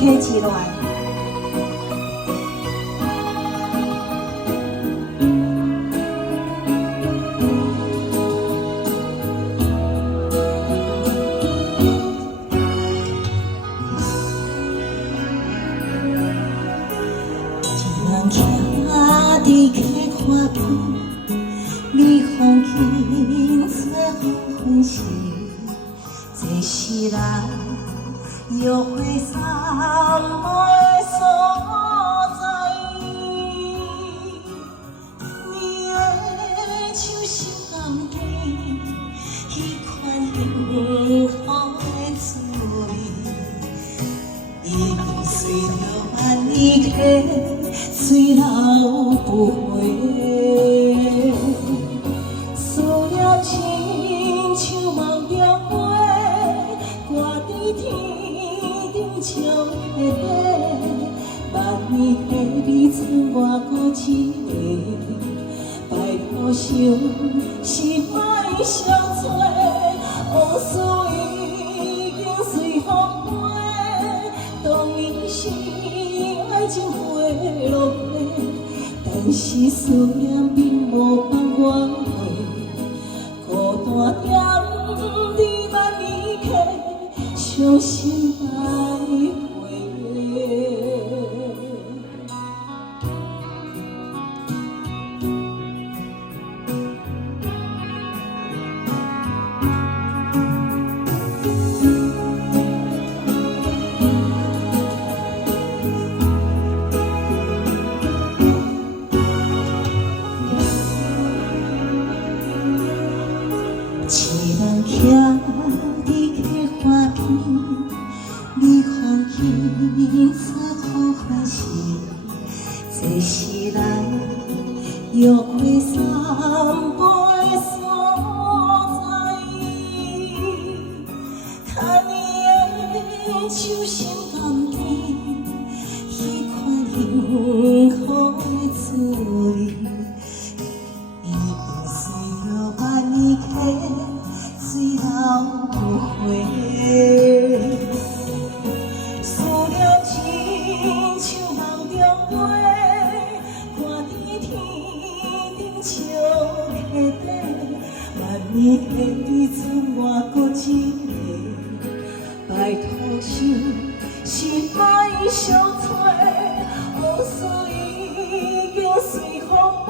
客之乱。人徛伫溪看天，你风轻吹黄昏时，这是咱约会散步的所在。你的手心甘甜，迄款幸福的滋味，已经随着万里溪。水流不回，思念亲像梦中花，挂在天顶笑嘻嘻。万年溪边剩我孤一个，拜托想是莫相找，往事已经随风飞。当年是爱情飞落地，但是思念并无放我回，孤单踮伫万里溪，伤心徘徊。一人徛伫溪看天，你风轻吹黄昏时，这是咱约会散步的所在。看你的手心甘甜，迄款幸福的滋味。万里溪，水流不回。思念亲像梦中花，挂在天顶笑嘻嘻。万里溪剩我孤一个，拜托想是莫相找，往事已经随风飞。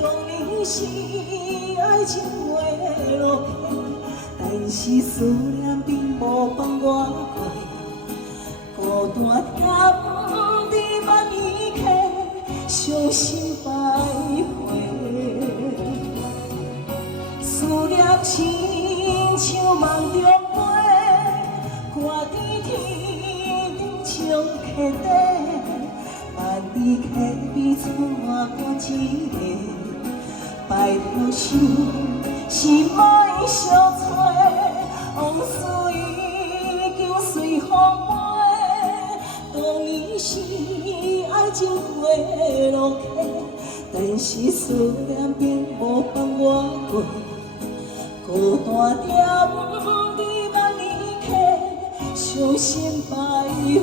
当年是爱情飞落去，但是思念并无放我过，孤单踮伫万里溪，伤心徘徊。思念亲像梦中花，挂在天顶笑嘻嘻。万里溪边剩我孤一个。拜托想是莫相找，往事已经随风飞。当年是爱情飞落去，但是思念并无放我过，孤单踮伫万里溪，伤心徘徊。